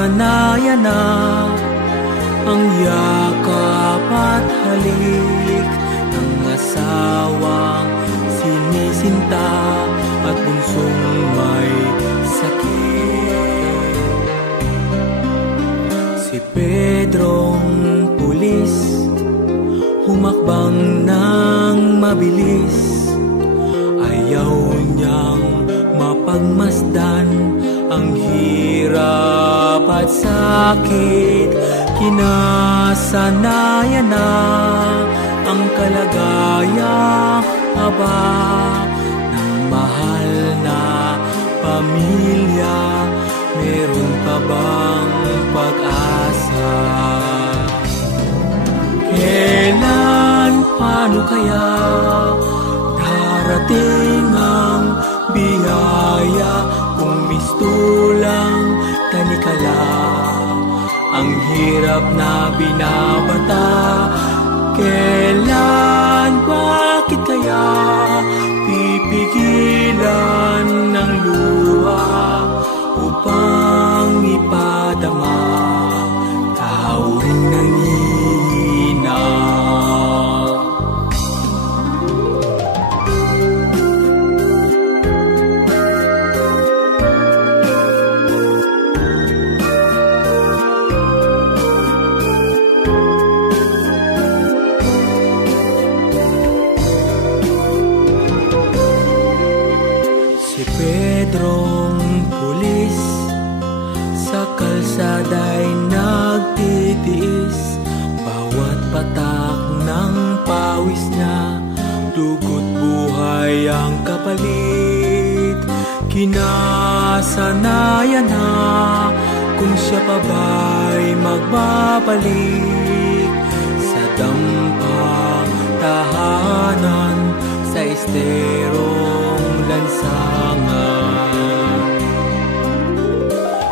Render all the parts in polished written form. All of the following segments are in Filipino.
Kinasanayan na ang yakap at halik ng asawang sinisinta at bunsong may sakit. Si Pedrong pulis, humakbang ng mabilis. Ayaw niyang mapagmasdan ang hirap at sakit. Kinasanayan na ang kalagayang haba ng mahal na pamilya. Meron pa bang pag-asa? Kailan, paano kaya darating ang biyaya? Kung mistulang tanikala ang hirap na binabata. Kailan, bakit kaya pipigilan ng luha upang ipadama taong nanghihina? Si Pedrong pulis sa kalsada'y nagtitiis. Bawat patak ng pawis niya, dugo't buhay ang kapalit. Kinasanayan na kung siya pa ba'y magbabalik sa dampang tahanan sa esterong lansangan.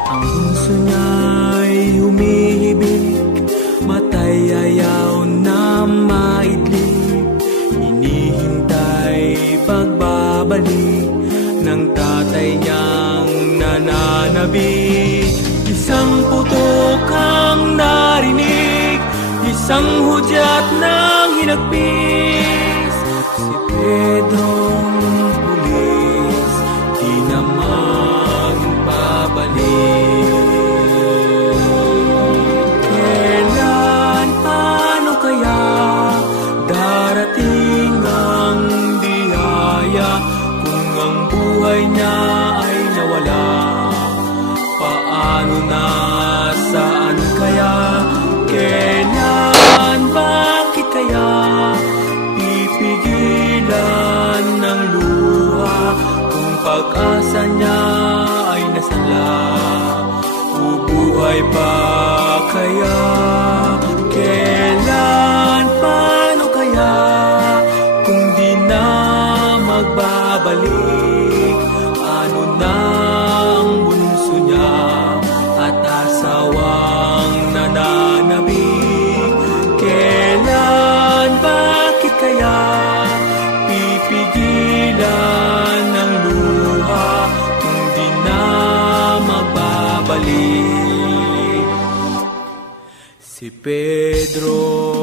Ang bunso niya'y humihibik, matay ayaw na maidlip. Hinihintay pagbabalik ng tatay niyang nananabik. Isang putok ang narinig, isang hudyat ng hinagpis. Si Pedrong pulis, di na magbabalik. Kailan, paano kaya darating ang biyaya? Kung ang buhay niya ay nawala, paano na, saan kaya? Kailan, bakit kaya pipigilan ng luha kung pag-asa niya ay nasala? Bubuhay pa kaya? Kailan, paano kaya kung di na magbabalik? Ano na ang bunso niya at asawang nananabik? Kailan, bakit kaya pipigilan ng luha kung di na magbabalik? Si Pedro